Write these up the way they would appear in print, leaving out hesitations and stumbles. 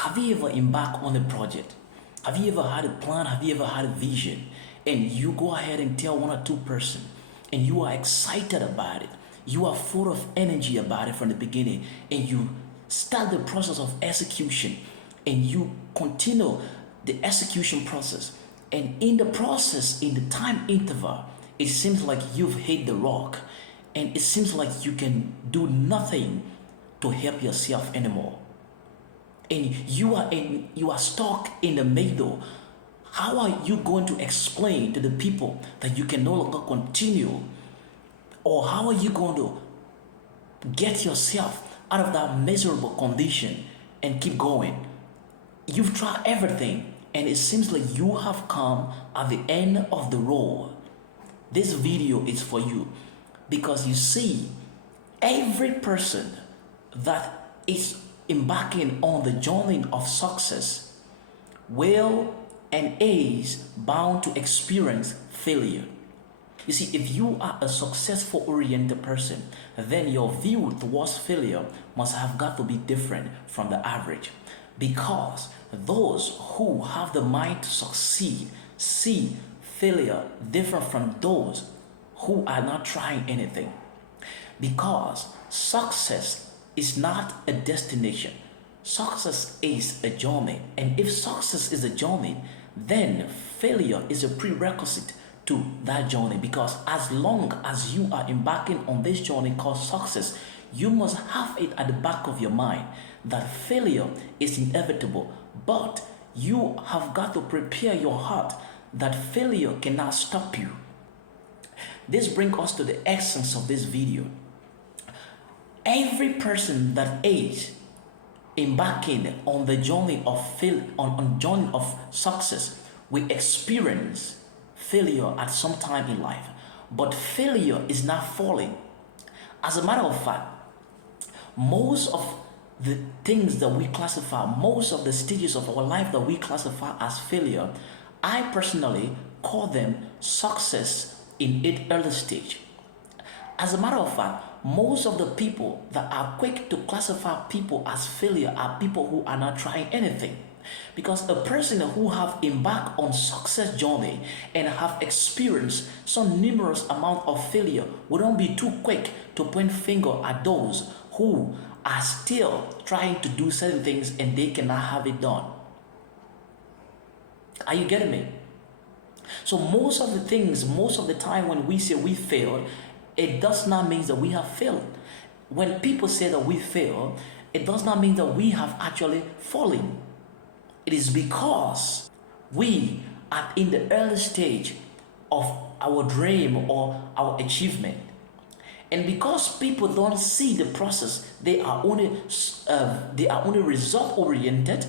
Have you ever embarked on a project? Have you ever had a plan? Have you ever had a vision? And you go ahead and tell one or two person, and you are excited about it. You are full of energy about it from the beginning, and you start the process of execution, and you continue the execution process. And in the process, in the time interval, it seems like you've hit the rock, and it seems like you can do nothing to help yourself anymore, and you are stuck in the middle. How are you going to explain to the people that you can no longer continue? Or how are you going to get yourself out of that miserable condition and keep going? You've tried everything, and it seems like you have come at the end of the road. This video is for you, because you see, every person that is embarking on the journey of success will and is bound to experience failure. You see, if you are a successful oriented person, then your view towards failure must have got to be different from the average, because those who have the mind to succeed see failure different from those who are not trying anything, because success is not a destination. Success is a journey, and if success is a journey, then failure is a prerequisite to that journey, because as long as you are embarking on this journey called success, you must have it at the back of your mind that failure is inevitable, but you have got to prepare your heart that failure cannot stop you. This brings us to the essence of this video. Every person that is embarking on the journey of journey of success will experience failure at some time in life, but failure is not falling. As a matter of fact, most of the things that we classify, most of the stages of our life that we classify as failure, I personally call them success in its early stage. As a matter of fact, most of the people that are quick to classify people as failure are people who are not trying anything. Because a person who have embarked on success journey and have experienced some numerous amount of failure would not be too quick to point finger at those who are still trying to do certain things and they cannot have it done. Are you getting me? So most of the things, most of the time when we say we failed, it does not mean that we have failed. When people say that we failed, it does not mean that we have actually fallen. It is because we are in the early stage of our dream or our achievement. And because people don't see the process, they are only result oriented.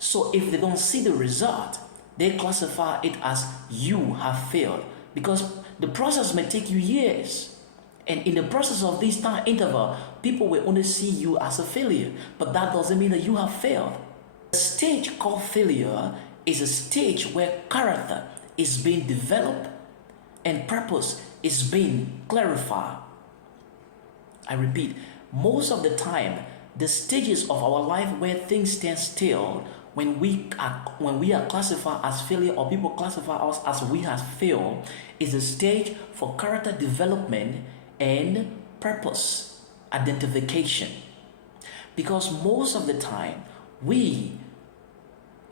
So if they don't see the result, they classify it as you have failed, because the process may take you years. And in the process of this time interval, people will only see you as a failure, but that doesn't mean that you have failed. The stage called failure is a stage where character is being developed and purpose is being clarified. I repeat, most of the time, the stages of our life where things stand still, when we are classified as failure, or people classify us as we have failed, is a stage for character development and purpose identification. Because most of the time we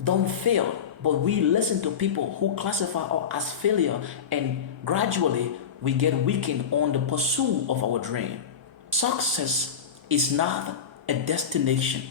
don't fail, but we listen to people who classify us as failure, and gradually we get weakened on the pursuit of our dream. Success is not a destination,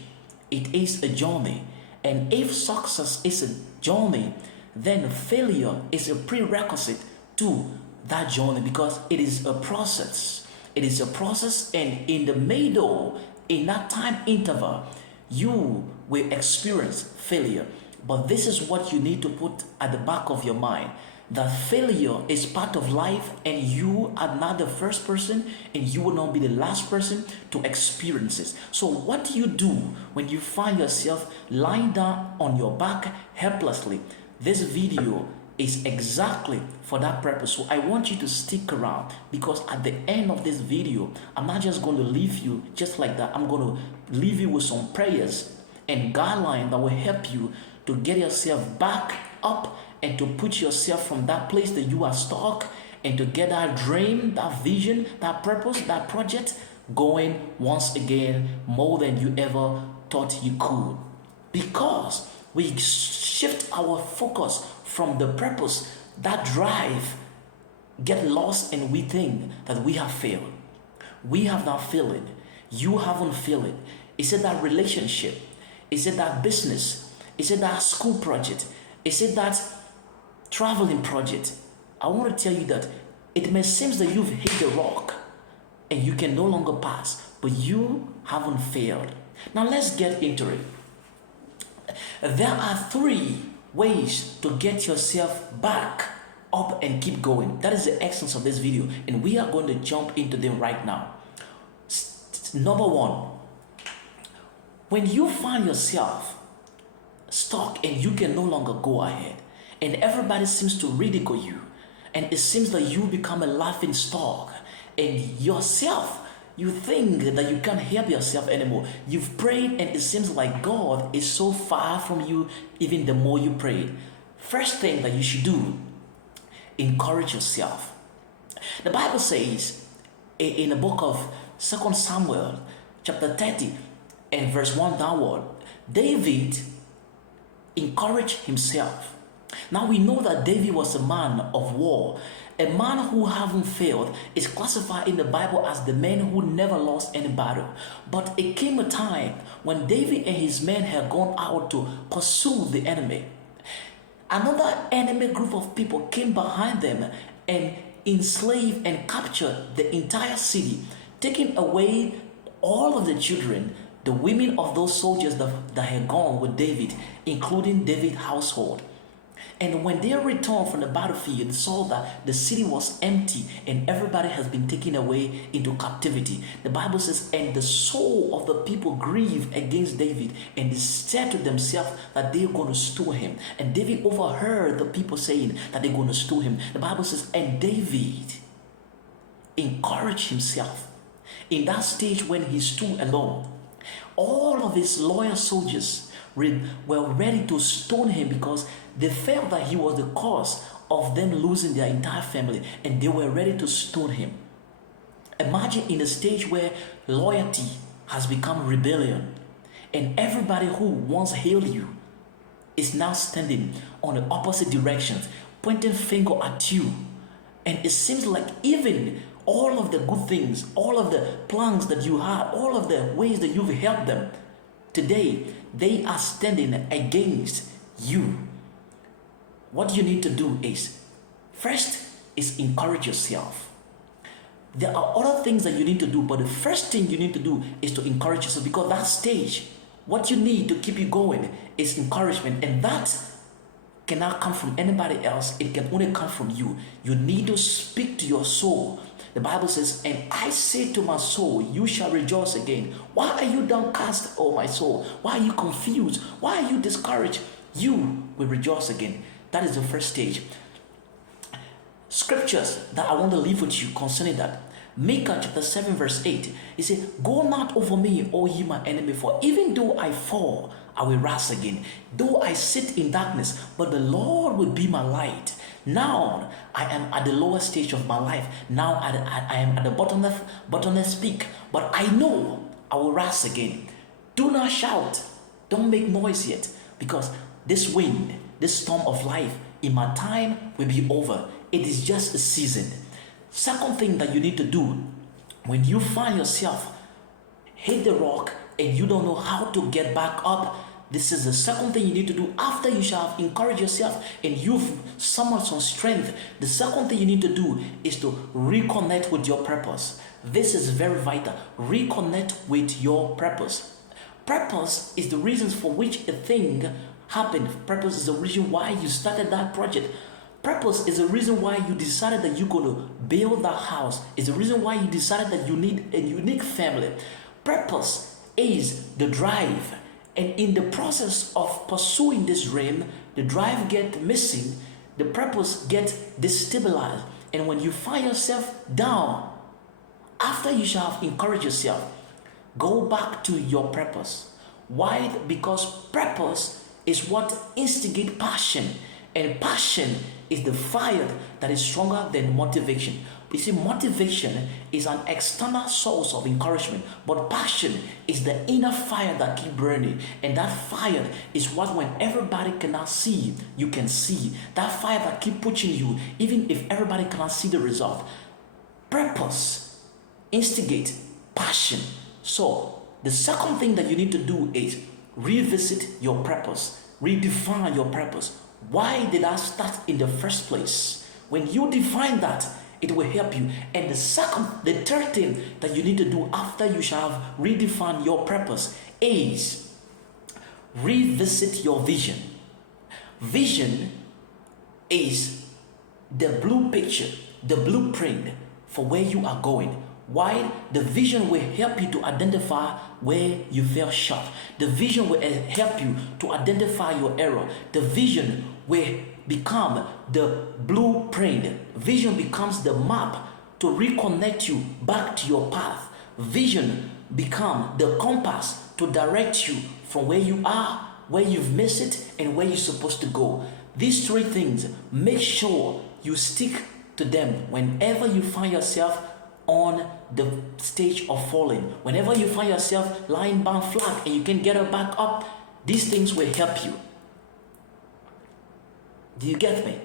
it is a journey. And if success is a journey, then failure is a prerequisite to that journey, because it is a process. It is a process, and in the middle, in that time interval, you will experience failure. But this is what you need to put at the back of your mind, that failure is part of life, and you are not the first person and you will not be the last person to experience this. So what do you do when you find yourself lying down on your back helplessly? This video is exactly for that purpose. So I want you to stick around, because at the end of this video, I'm not just going to leave you just like that. I'm going to leave you with some prayers, and guidelines that will help you to get yourself back up and to put yourself from that place that you are stuck and to get that dream, that vision, that purpose, that project going once again more than you ever thought you could. Because we shift our focus from the purpose, that drive, get lost, and we think that we have failed. We have not failed it. You haven't failed it. Is it that relationship? Is it that business? Is it that school project? Is it that traveling project? I want to tell you that it may seem that you've hit the rock and you can no longer pass, but you haven't failed. Now let's get into it. There are 3 ways to get yourself back up and keep going. That is the essence of this video, and we are going to jump into them right now. Number 1, when you find yourself stuck and you can no longer go ahead, and everybody seems to ridicule you, and it seems that you become a laughing stock, and yourself, you think that you can't help yourself anymore. You've prayed and it seems like God is so far from you even the more you pray. First thing that you should do, encourage yourself. The Bible says in the book of 2 Samuel chapter 30 and verse 1 downward, David encouraged himself. Now we know that David was a man of war. A man who haven't failed is classified in the Bible as the man who never lost any battle. But it came a time when David and his men had gone out to pursue the enemy. Another enemy group of people came behind them and enslaved and captured the entire city, taking away all of the children, the women of those soldiers that had gone with David, including David's household. And when they returned from the battlefield, they saw that the city was empty and everybody has been taken away into captivity. The Bible says, and the soul of the people grieved against David, and they said to themselves that they're going to stone him. And David overheard the people saying that they're going to stone him. The Bible says, and David encouraged himself. In that stage when he stood alone, all of his loyal soldiers were ready to stone him because they felt that he was the cause of them losing their entire family, and they were ready to stone him. Imagine in a stage where loyalty has become rebellion, and everybody who once hailed you is now standing on the opposite directions, pointing finger at you. And it seems like even all of the good things, all of the plans that you had, all of the ways that you've helped them, today they are standing against you. What you need to do is, first is encourage yourself. There are other things that you need to do, but the first thing you need to do is to encourage yourself, because that stage, what you need to keep you going is encouragement, and that cannot come from anybody else. It can only come from you. You need to speak to your soul. The Bible says, and I say to my soul, you shall rejoice again. Why are you downcast, oh my soul? Why are you confused? Why are you discouraged? You will rejoice again. That is the first stage. Scriptures that I want to leave with you concerning that. Micah chapter 7 verse 8. He said, go not over me, O ye my enemy, for even though I fall, I will rise again. Though I sit in darkness, but the Lord will be my light. Now I am at the lowest stage of my life. Now I am at the bottomless peak. But I know I will rise again. Do not shout. Don't make noise yet, because this wind, this storm of life in my time will be over. It is just a season. Second thing that you need to do when you find yourself hit the rock and you don't know how to get back up, this is the second thing you need to do after you shall have encouraged yourself and you've summoned some strength. The second thing you need to do is to reconnect with your purpose. This is very vital. Reconnect with your purpose. Purpose is the reasons for which a thing happened. Purpose is the reason why you started that project. Purpose is the reason why you decided that you're going to build that house. It's the reason why you decided that you need a unique family. Purpose is the drive. And in the process of pursuing this dream, the drive gets missing, the purpose gets destabilized. And when you find yourself down, after you shall have encouraged yourself, go back to your purpose. Why? Because purpose is what instigates passion, and passion is the fire that is stronger than motivation. You see, motivation is an external source of encouragement, but passion is the inner fire that keeps burning. And that fire is what, when everybody cannot see, you can see. That fire that keeps pushing you, even if everybody cannot see the result. Purpose instigate passion. So, the second thing that you need to do is revisit your purpose, redefine your purpose. Why did I start in the first place? When you define that, it will help you. And the third thing that you need to do after you shall have redefined your purpose is revisit your vision. Vision is the blue picture, the blueprint for where you are going. Why? The vision will help you to identify where you fell short. The vision will help you to identify your error. The vision will become the blueprint. Vision becomes the map to reconnect you back to your path. Vision becomes the compass to direct you from where you are, where you've missed it, and where you're supposed to go. These three things, make sure you stick to them whenever you find yourself on the stage of falling. Whenever you find yourself lying down flat and you can get back up, these things will help you. Do you get me?